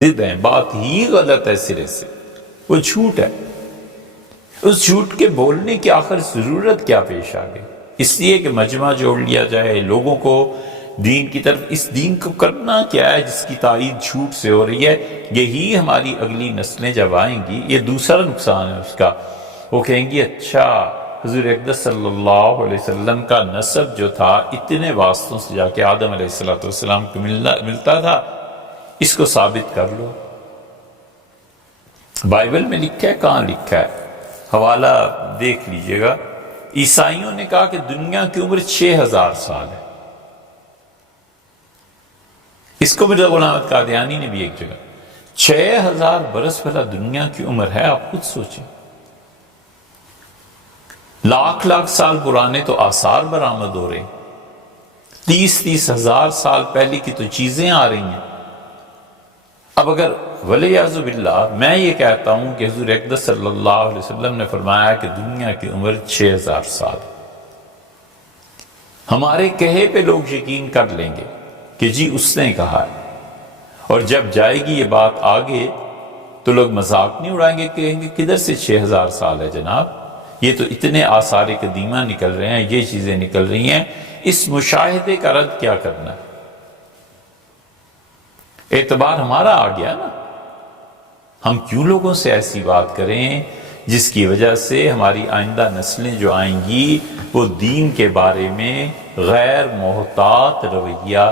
ضد ہیں، بات ہی غلط ہے سرے سے، وہ جھوٹ ہے۔ اس جھوٹ کے بولنے کی آخر ضرورت کیا پیش آ گئی؟ اس لیے کہ مجمع جوڑ لیا جائے لوگوں کو دین کی طرف۔ اس دین کو کرنا کیا ہے جس کی تائید جھوٹ سے ہو رہی ہے؟ یہی ہماری اگلی نسلیں جب آئیں گی، یہ دوسرا نقصان ہے اس کا، وہ کہیں گی اچھا حضور اقدس صلی اللہ علیہ وسلم کا نسب جو تھا اتنے واسطوں سے جا کے آدم علیہ السلام کو ملتا تھا، اس کو ثابت کر لو۔ بائبل میں لکھا ہے، کہاں لکھا ہے؟ حوالہ دیکھ لیجئے گا۔ عیسائیوں نے کہا کہ دنیا کی عمر 6000 سال ہے۔ اس کو مرزا غلام احمد قادیانی نے بھی ایک جگہ 6000 برس پہلا دنیا کی عمر ہے، آپ خود سوچیں۔ لاکھ سال پرانے تو آثار برآمد ہو رہے ہیں، 30 ہزار سال پہلے کی تو چیزیں آ رہی ہیں۔ اب اگر ولیعذ باللہ میں یہ کہتا ہوں کہ حضور اقدس صلی اللہ علیہ وسلم نے فرمایا کہ دنیا کی عمر 6000 سال، ہمارے کہے پہ لوگ یقین کر لیں گے کہ جی اس نے کہا ہے، اور جب جائے گی یہ بات آگے تو لوگ مذاق نہیں اڑائیں گے، کہیں گے کدھر سے 6000 سال ہے جناب، یہ تو اتنے آثار قدیمہ نکل رہے ہیں، یہ چیزیں نکل رہی ہیں، اس مشاہدے کا رد کیا کرنا ہے؟ اعتبار ہمارا آ گیا نا۔ ہم کیوں لوگوں سے ایسی بات کریں جس کی وجہ سے ہماری آئندہ نسلیں جو آئیں گی وہ دین کے بارے میں غیر محتاط رویہ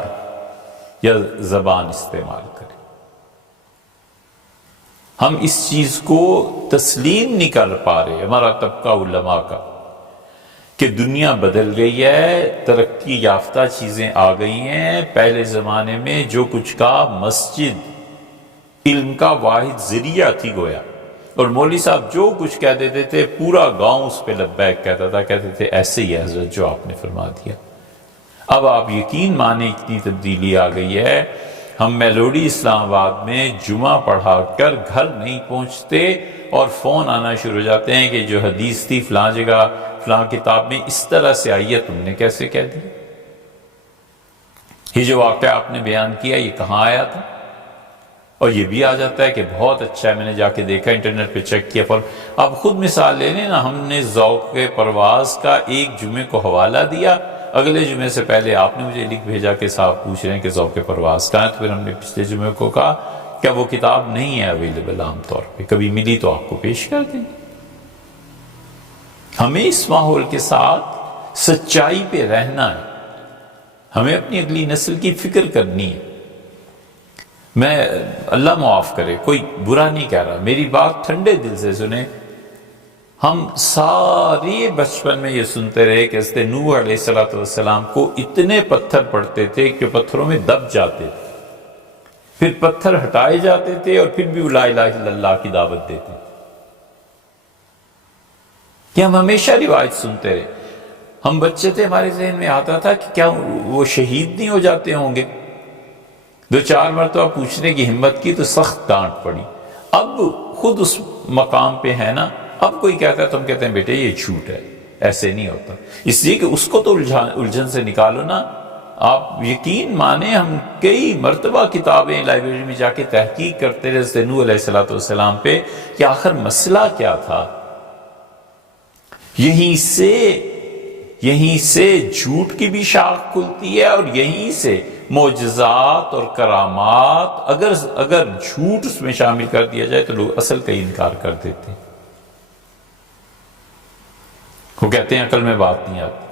یا زبان استعمال کریں؟ ہم اس چیز کو تسلیم نہیں کر پا رہے، ہمارا طبقہ علماء کا، کہ دنیا بدل گئی ہے، ترقی یافتہ چیزیں آ گئی ہیں۔ پہلے زمانے میں جو کچھ کا مسجد علم کا واحد ذریعہ تھی گویا، اور مولوی صاحب جو کچھ کہہ دیتے تھے پورا گاؤں اس پہ لبیک کہتا تھا، کہتے تھے ایسے ہی ہے حضرت جو آپ نے فرما دیا۔ اب آپ یقین مانیں اتنی تبدیلی آ گئی ہے، ہم میلوڈی اسلام آباد میں جمعہ پڑھا کر گھر نہیں پہنچتے اور فون آنا شروع ہو جاتے ہیں کہ جو حدیث تھی فلاں جگہ فلاں کتاب میں اس طرح سے آئی ہے، تم نے کیسے کہہ دی؟ یہ جو واقعہ آپ نے بیان کیا یہ کہاں آیا تھا؟ اور یہ بھی آ جاتا ہے کہ بہت اچھا ہے، میں نے جا کے دیکھا، انٹرنیٹ پہ چیک کیا۔ اب خود مثال لے لیں نا، ہم نے ذوق پرواز کا ایک جمعے کو حوالہ دیا، اگلے جمعے سے پہلے آپ نے مجھے لکھ بھیجا کہ صاحب پوچھ رہے ہیں کہ ذوق پرواز کہاں ہے، تو پھر ہم نے پچھلے جمعے کو کہا کیا وہ کتاب نہیں ہے اویلیبل، عام طور پہ کبھی ملی تو آپ کو پیش کر دیں۔ ہمیں اس ماحول کے ساتھ سچائی پہ رہنا ہے، ہمیں اپنی اگلی نسل کی فکر کرنی ہے۔ میں اللہ معاف کرے کوئی برا نہیں کہہ رہا، میری بات ٹھنڈے دل سے سنیں۔ ہم سارے بچپن میں یہ سنتے رہے کہ حضرت نوح علیہ السلام کو اتنے پتھر پڑتے تھے کہ پتھروں میں دب جاتے تھے، پھر پتھر ہٹائے جاتے تھے اور پھر بھی لا الہ الا اللہ کی دعوت دیتے تھے۔ کہ ہم ہمیشہ روایت سنتے رہے، ہم بچے تھے، ہمارے ذہن میں آتا تھا کہ کیا وہ شہید نہیں ہو جاتے ہوں گے؟ 2-4 مرتبہ پوچھنے کی ہمت کی تو سخت ڈانٹ پڑی۔ اب خود اس مقام پہ ہے نا، اب کوئی کہتا ہے تو ہم کہتے ہیں بیٹے یہ جھوٹ ہے، ایسے نہیں ہوتا، اس لیے کہ اس کو تو الجھن سے نکالو نا۔ آپ یقین مانیں ہم کئی مرتبہ کتابیں لائبریری میں جا کے تحقیق کرتے رہے حضرت نوح علیہ السلام پہ کہ آخر مسئلہ کیا تھا۔ یہیں سے جھوٹ کی بھی شاخ کھلتی ہے، اور یہیں سے معجزات اور کرامات، اگر جھوٹ اس میں شامل کر دیا جائے تو لوگ اصل کا انکار کر دیتے ہیں۔ وہ کہتے ہیں عقل میں بات نہیں آتی،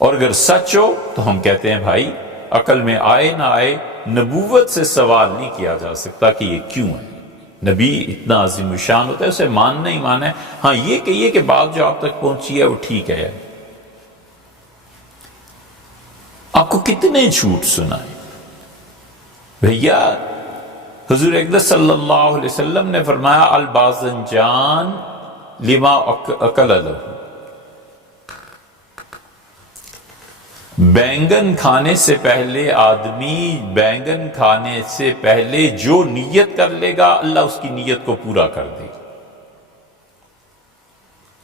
اور اگر سچ ہو تو ہم کہتے ہیں بھائی عقل میں آئے نہ آئے، نبوت سے سوال نہیں کیا جا سکتا کہ یہ کیوں ہے۔ نبی اتنا عظیم الشان ہوتا ہے، اسے ماننا ہی ماننا ہے۔ ہاں یہ کہیے کہ بات جو آپ تک پہنچی ہے وہ ٹھیک ہے، آپ کو کتنے جھوٹ سنائے بھیا۔ حضور اقدس صلی اللہ علیہ وسلم نے فرمایا الباذنجان لما اکل لہ، بینگن کھانے سے پہلے آدمی بینگن کھانے سے پہلے جو نیت کر لے گا اللہ اس کی نیت کو پورا کر دے گا۔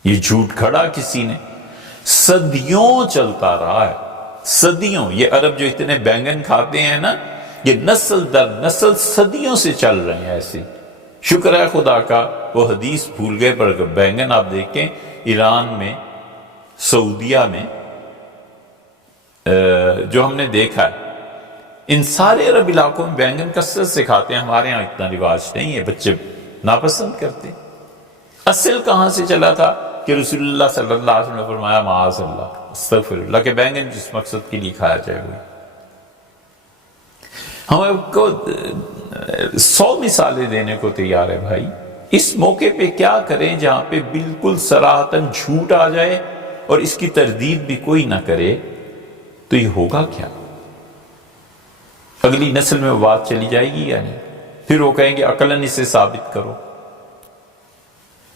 یہ جھوٹ کھڑا کسی نے صدیوں چلتا رہا ہے، صدیوں۔ یہ عرب جو اتنے بینگن کھاتے ہیں نا، یہ نسل در نسل صدیوں سے چل رہے ہیں ایسے. شکر ہے خدا کا وہ حدیث بھول گئے، پر بینگن آپ دیکھیں ایران میں، سعودیہ میں جو ہم نے دیکھا ہے، ان سارے عرب علاقوں میں بینگن کثرت سے کھاتے ہیں. ہمارے ہاں اتنا رواج نہیں ہے، بچے ناپسند کرتے. اصل کہاں سے چلا تھا کہ رسول اللہ صلی اللہ علیہ وسلم نے فرمایا معاذ اللہ استغفر اللہ کہ بینگن جس مقصد کے لیے کھایا جائے وہ. ہم آپ کو 100 مثالیں دینے کو تیار ہے بھائی. اس موقع پہ کیا کریں جہاں پہ بالکل صراحتاً جھوٹ آ جائے اور اس کی تردید بھی کوئی نہ کرے، تو یہ ہوگا کیا؟ اگلی نسل میں وہ بات چلی جائے گی یا نہیں؟ پھر وہ کہیں گے عقلاً اسے ثابت کرو.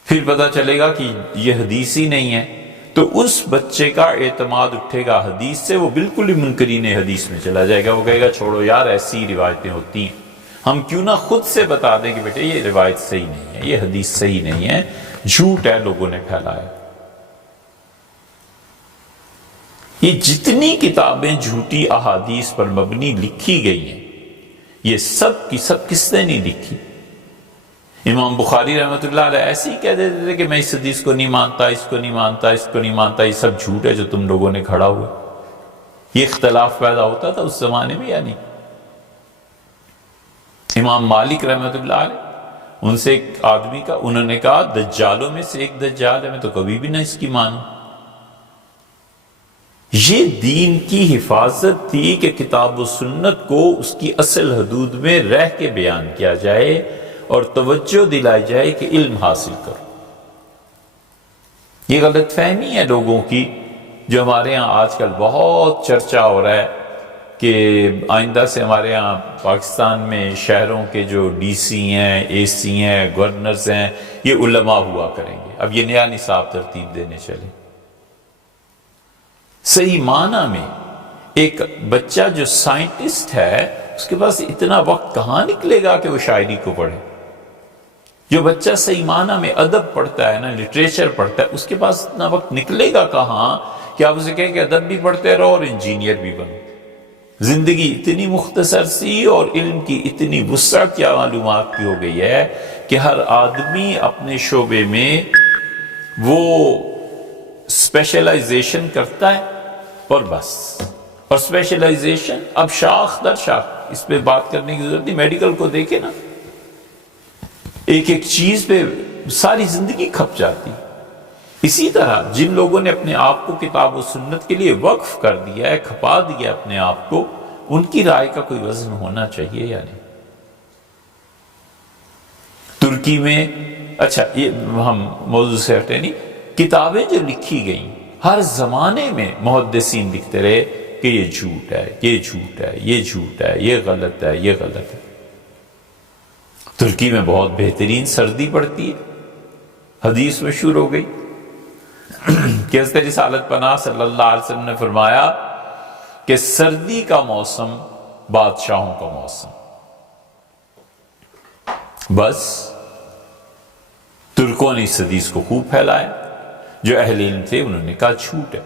پھر پتہ چلے گا کہ یہ حدیث ہی نہیں ہے، تو اس بچے کا اعتماد اٹھے گا حدیث سے، وہ بالکل ہی منکرین حدیث میں چلا جائے گا. وہ کہے گا چھوڑو یار ایسی روایتیں ہوتی ہیں، ہم کیوں نہ خود سے بتا دیں کہ بیٹے یہ روایت صحیح نہیں ہے، یہ حدیث صحیح نہیں ہے، جھوٹ ہے لوگوں نے پھیلایا. یہ جتنی کتابیں جھوٹی احادیث پر مبنی لکھی گئی ہیں، یہ سب کی سب کس نے نہیں لکھی؟ امام بخاری رحمۃ اللہ علیہ ایسے ہی کہہ دیتے تھے کہ میں اس حدیث کو نہیں مانتا، اس کو نہیں مانتا، اس کو نہیں مانتا، یہ سب جھوٹ ہے جو تم لوگوں نے کھڑا ہوا. یہ اختلاف پیدا ہوتا تھا اس زمانے میں یا نہیں؟ امام مالک رحمۃ اللہ علیہ، ان سے ایک آدمی کا انہوں نے کہا دجالوں میں سے ایک دجال ہے، میں تو کبھی بھی نہ اس کی مانوں. یہ دین کی حفاظت تھی کہ کتاب و سنت کو اس کی اصل حدود میں رہ کے بیان کیا جائے اور توجہ دلائی جائے کہ علم حاصل کرو. یہ غلط فہمی ہے لوگوں کی، جو ہمارے ہاں آج کل بہت چرچا ہو رہا ہے کہ آئندہ سے ہمارے ہاں پاکستان میں شہروں کے جو ڈی سی ہیں، اے سی ہیں، گورنرز ہیں، یہ علماء ہوا کریں گے. اب یہ نیا نصاب ترتیب دینے چلے. صحیح معنی میں ایک بچہ جو سائنٹسٹ ہے اس کے پاس اتنا وقت کہاں نکلے گا کہ وہ شاعری کو پڑھے؟ جو بچہ صحیح معنی میں ادب پڑھتا ہے نا، لٹریچر پڑھتا ہے، اس کے پاس اتنا وقت نکلے گا کہاں کہ آپ اسے کہیں کہ ادب بھی پڑھتے رہو اور انجینئر بھی بنو. زندگی اتنی مختصر سی اور علم کی اتنی وسعت یا معلومات کی ہو گئی ہے کہ ہر آدمی اپنے شعبے میں وہ اسپیشلائزیشن کرتا ہے اور بس. اور اسپیشلائزیشن اب شاخ در شاخ، اس پہ بات کرنے کی ضرورت نہیں. میڈیکل کو دیکھیں نا، ایک ایک چیز پہ ساری زندگی کھپ جاتی. اسی طرح جن لوگوں نے اپنے آپ کو کتاب و سنت کے لیے وقف کر دیا ہے، کھپا دیا اپنے آپ کو، ان کی رائے کا کوئی وزن ہونا چاہیے یا نہیں؟ ترکی میں، اچھا یہ ہم موضوع سے ہٹے نہیں، کتابیں جو لکھی گئیں ہر زمانے میں محدثین لکھتے رہے کہ یہ جھوٹ ہے، یہ جھوٹ ہے، یہ جھوٹ ہے، یہ غلط ہے، یہ غلط ہے. ترکی میں بہت بہترین سردی پڑتی ہے. حدیث مشہور ہو گئی کہ حضرت رسالت پناہ صلی اللہ علیہ وسلم نے فرمایا کہ سردی کا موسم بادشاہوں کا موسم. بس ترکوں نے اس حدیث کو خوب پھیلایا. جو اہل علم تھے انہوں نے کہا جھوٹ ہے.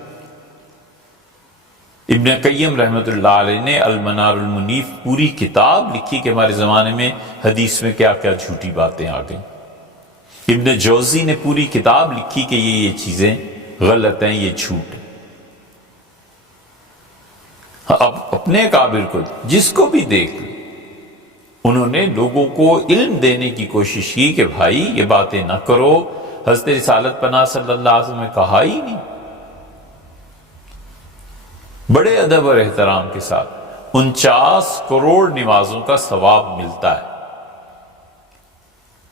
ابن قیم رحمۃ اللہ علیہ نے المنار المنیف پوری کتاب لکھی کہ ہمارے زمانے میں حدیث میں کیا کیا جھوٹی باتیں آ گئیں. ابن جوزی نے پوری کتاب لکھی کہ یہ چیزیں غلط ہیں، یہ جھوٹ ہے. اب اپنے اکابر کو جس کو بھی دیکھ لو، انہوں نے لوگوں کو علم دینے کی کوشش کی کہ بھائی یہ باتیں نہ کرو. حضرت رسالت پناہ صلی اللہ علیہ وسلم نے کہا ہی نہیں. بڑے ادب اور احترام کے ساتھ 49 کروڑ نمازوں کا ثواب ملتا ہے.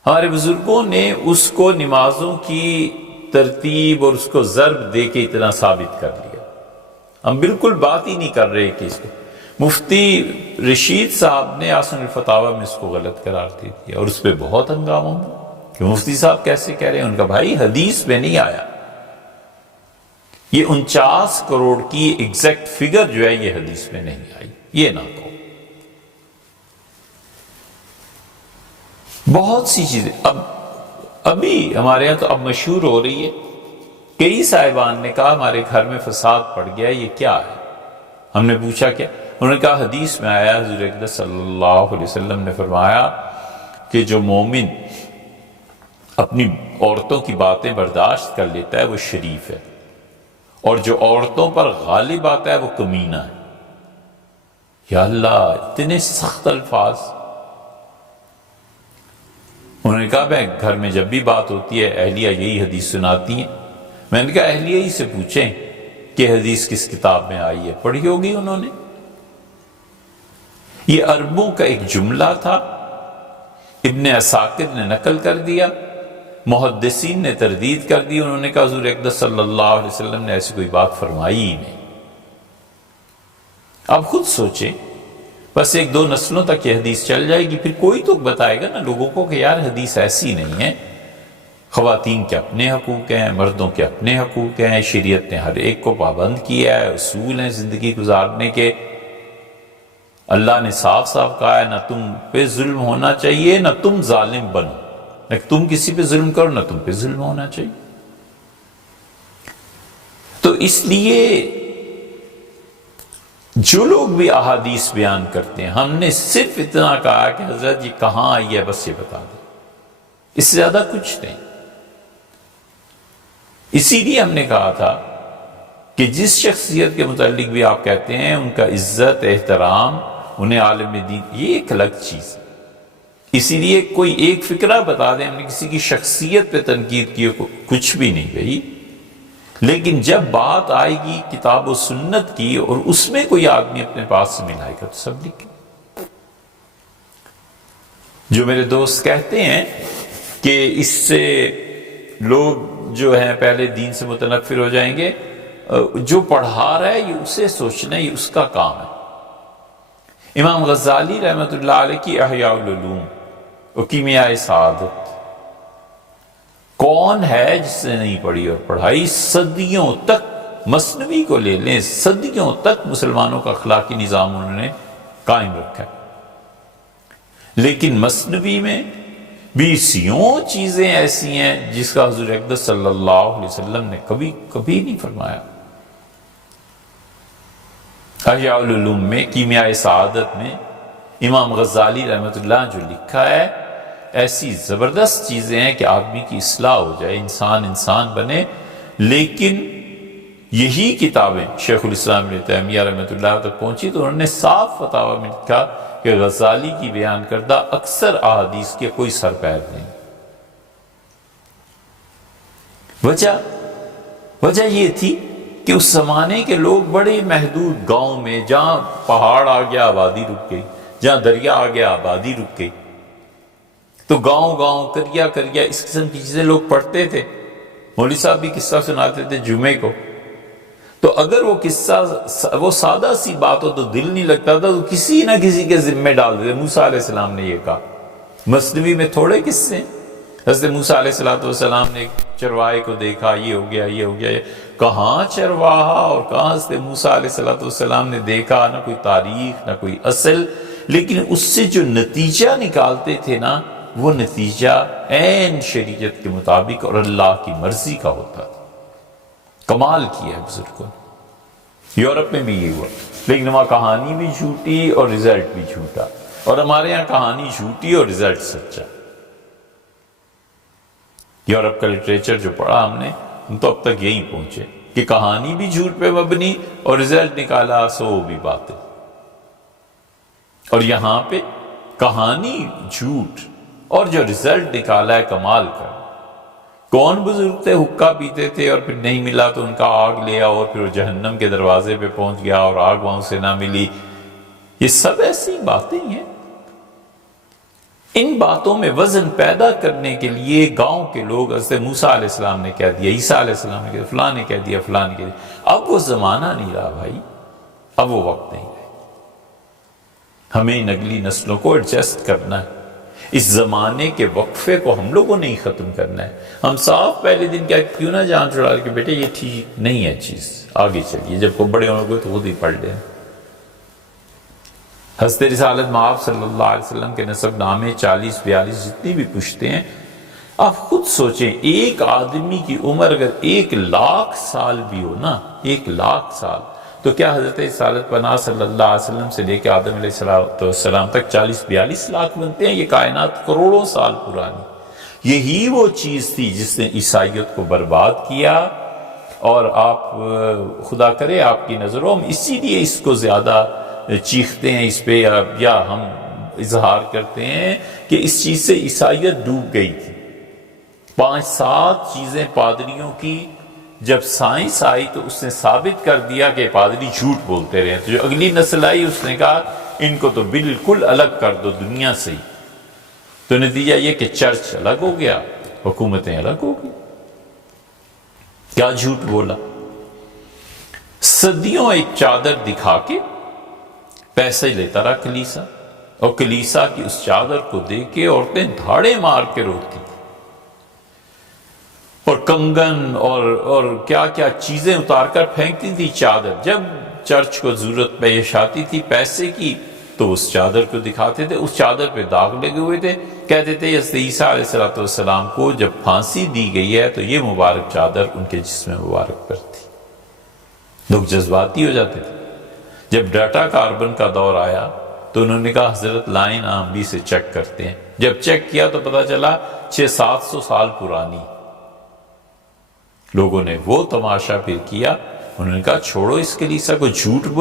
ہمارے بزرگوں نے اس کو نمازوں کی ترتیب اور اس کو ضرب دے کے اتنا ثابت کر لیا. ہم بالکل بات ہی نہیں کر رہے کہ اس کو. مفتی رشید صاحب نے آسن الفتاوی میں اس کو غلط قرار دے دیا اور اس پہ بہت ہنگامہ ہوا کہ مفتی صاحب کیسے کہہ رہے ہیں. ان کا بھائی حدیث میں نہیں آیا. یہ 49 کروڑ کی ایگزیکٹ فگر جو ہے یہ حدیث میں نہیں آئی. یہ نہ کہو. بہت سی چیزیں ابھی ہمارے یہاں تو اب مشہور ہو رہی ہے. کئی صاحبان نے کہا ہمارے گھر میں فساد پڑ گیا ہے، یہ کیا ہے؟ ہم نے پوچھا کیا؟ انہوں نے کہا حدیث میں آیا حضور اقدس صلی اللہ علیہ وسلم نے فرمایا کہ جو مومن اپنی عورتوں کی باتیں برداشت کر لیتا ہے وہ شریف ہے، اور جو عورتوں پر غالب آتا ہے وہ کمینہ ہے۔ یا اللہ، اتنے سخت الفاظ! انہوں نے کہا میں گھر میں جب بھی بات ہوتی ہے اہلیہ یہی حدیث سناتی ہیں۔ میں نے کہا اہلیہ ہی سے پوچھیں کہ حدیث کس کتاب میں آئی ہے، پڑھی ہوگی انہوں نے۔ یہ عربوں کا ایک جملہ تھا، ابن عساکر نے نقل کر دیا، محدثین نے تردید کر دی، انہوں نے کہا حضور اقدس صلی اللہ علیہ وسلم نے ایسی کوئی بات فرمائی ہی نہیں۔ آپ خود سوچیں، بس ایک دو نسلوں تک یہ حدیث چل جائے گی، پھر کوئی تو بتائے گا نا لوگوں کو کہ یار حدیث ایسی نہیں ہے، خواتین کے اپنے حقوق ہیں، مردوں کے اپنے حقوق ہیں، شریعت نے ہر ایک کو پابند کیا ہے، اصول ہیں زندگی گزارنے کے۔ اللہ نے صاف صاف کہا ہے نہ تم پہ ظلم ہونا چاہیے نہ تم ظالم بنو، نہ تم کسی پہ ظلم کرو نہ تم پہ ظلم ہونا چاہیے۔ تو اس لیے جو لوگ بھی احادیث بیان کرتے ہیں، ہم نے صرف اتنا کہا کہ حضرت یہ کہاں آئی ہے بس یہ بتا دیں، اس سے زیادہ کچھ نہیں۔ اسی لیے ہم نے کہا تھا کہ جس شخصیت کے متعلق بھی آپ کہتے ہیں ان کا عزت احترام، انہیں عالم دین، یہ ایک الگ چیز ہے۔ اسی لیے کوئی ایک فکرہ بتا دیں، ہم نے کسی کی شخصیت پہ تنقید کی کچھ بھی نہیں گئی، لیکن جب بات آئے گی کتاب و سنت کی اور اس میں کوئی آدمی اپنے پاس سے ملائے گا تو سب لکھیں۔ جو میرے دوست کہتے ہیں کہ اس سے لوگ جو ہیں پہلے دین سے متنفر ہو جائیں گے، جو پڑھا رہا ہے یہ اسے سوچنا، یہ اس کا کام ہے۔ امام غزالی رحمۃ اللہ علیہ کی احیاء العلوم و کیمیاء سعادت، کون ہے جس نے نہیں پڑھی اور پڑھائی؟ صدیوں تک مثنوی کو لے لیں، صدیوں تک مسلمانوں کا اخلاقی نظام انہوں نے قائم رکھا ہے، لیکن مثنوی میں بیسیوں چیزیں ایسی ہیں جس کا حضور اقدس صلی اللہ علیہ وسلم نے کبھی نہیں فرمایا۔ احیاء العلوم میں، کیمیاء سعادت میں امام غزالی رحمۃ اللہ جو لکھا ہے، ایسی زبردست چیزیں ہیں کہ آدمی کی اصلاح ہو جائے، انسان بنے۔ لیکن یہی کتابیں شیخ الاسلام ابن تیمیہ رحمۃ اللہ تک پہنچی تو انہوں نے صاف فتاوی میں لکھا کہ غزالی کی بیان کردہ اکثر احادیث کے کوئی سر پیر نہیں۔ وجہ یہ تھی کہ اس زمانے کے لوگ بڑے محدود گاؤں میں، جہاں پہاڑ آ گیا آبادی رک گئی، جہاں دریا آ گیا آبادی رک گئی، تو گاؤں کریا اس قسم کی چیزیں لوگ پڑھتے تھے۔ مولوی صاحب بھی قصہ سناتے تھے جمعے کو، تو اگر وہ قصہ وہ سادہ سی بات ہو تو دل نہیں لگتا تھا، تو کسی نہ کسی کے ذمہ ڈال دیتے۔ موسیٰ علیہ السلام نے یہ کہا، مثنوی میں تھوڑے قصے ہیں۔ حضرت موسیٰ علیہ السلام نے ایک چرواہے کو دیکھا، یہ ہو گیا، کہاں چرواہا اور کہاں حضرت موسیٰ علیہ السلام نے دیکھا، نہ کوئی تاریخ نہ کوئی اصل، لیکن اس سے جو نتیجہ نکالتے تھے نا، وہ نتیجہ عین شریعت کے مطابق اور اللہ کی مرضی کا ہوتا تھا۔ کمال کیا ہے بزرگوں نے۔ یورپ میں بھی یہ ہوا، لیکن وہاں کہانی بھی جھوٹی اور رزلٹ بھی جھوٹا، اور ہمارے یہاں کہانی جھوٹی اور رزلٹ سچا۔ یورپ کا لٹریچر جو پڑھا ہم تو اب تک یہی پہنچے کہ کہانی بھی جھوٹ پہ مبنی اور رزلٹ نکالا سو وہ بھی باطل۔ اور یہاں پہ کہانی جھوٹ اور جو رزلٹ نکالا ہے کمال کا۔ کون بزرگ تھے حقہ پیتے تھے اور پھر نہیں ملا تو ان کا آگ لیا، اور پھر وہ جہنم کے دروازے پہ پہنچ گیا اور آگ وہاں سے نہ ملی۔ یہ سب ایسی باتیں ہیں۔ ان باتوں میں وزن پیدا کرنے کے لیے گاؤں کے لوگ، حضرت موسیٰ علیہ السلام نے کہہ دیا، عیسیٰ علیہ السلام نے کہہ دیا، فلاں نے کہہ دیا، فلاں نے کہہ دیا۔ اب وہ زمانہ نہیں رہا بھائی، اب وہ وقت نہیں رہا۔ ہمیں ان اگلی نسلوں کو ایڈجسٹ کرنا ہے۔ اس زمانے کے وقفے کو ہم لوگوں نے ہی ختم کرنا ہے۔ ہم صاف پہلے دن کیوں نہ جان چھڑا کہ بیٹے یہ ٹھیک نہیں ہے چیز، آگے چلیے، جب کو بڑے ہونے کو تو خود ہی پڑھ لیں۔ حضرت رسالت مآب صلی اللہ علیہ وسلم کے نسب نامے 40 42 جتنی بھی پوچھتے ہیں، آپ خود سوچیں ایک آدمی کی عمر اگر 1,00,000 سال بھی ہو نا، 1,00,000 سال، تو کیا حضرت رسالت پناہ صلی اللہ علیہ وسلم سے لے کے آدم علیہ السلام تک 40-42 لاکھ بنتے ہیں؟ یہ کائنات کروڑوں سال پرانی، یہی وہ چیز تھی جس نے عیسائیت کو برباد کیا۔ اور آپ خدا کرے آپ کی نظروں میں اسی لیے اس کو زیادہ چیختے ہیں اس پہ، یا ہم اظہار کرتے ہیں کہ اس چیز سے عیسائیت ڈوب گئی تھی۔ 5-7 چیزیں پادریوں کی جب سائنس آئی تو اس نے ثابت کر دیا کہ پادری جھوٹ بولتے رہے۔ تو جو اگلی نسل آئی اس نے کہا ان کو تو بالکل الگ کر دو دنیا سے ہی۔ تو نتیجہ یہ کہ چرچ الگ ہو گیا، حکومتیں الگ ہو گئی۔ کیا جھوٹ بولا؟ صدیوں ایک چادر دکھا کے پیسے لیتا رہا کلیسا، اور کلیسا کی اس چادر کو دیکھ کے عورتیں دھاڑے مار کے روتی تھی، اور کنگن اور کیا کیا چیزیں اتار کر پھینکتی تھی چادر۔ جب چرچ کو ضرورت پیش آتی تھی پیسے کی تو اس چادر کو دکھاتے تھے، اس چادر پہ داغ لگے ہوئے تھے، کہتے تھے حضرت عیسیٰ علیہ السلام کو جب پھانسی دی گئی ہے تو یہ مبارک چادر ان کے جسم مبارک پر تھی۔ لوگ جذباتی ہو جاتے تھے۔ جب ڈیٹا کاربن کا دور آیا تو انہوں نے کہا حضرت لائن ہم بھی سے چیک کرتے ہیں۔ جب چیک کیا تو پتا چلا 600-700 سال پرانی۔ لوگوں نے وہ تماشا پھر کیا، انہوں نے کہا چھوڑو اس کلیسا کو، جھوٹ بول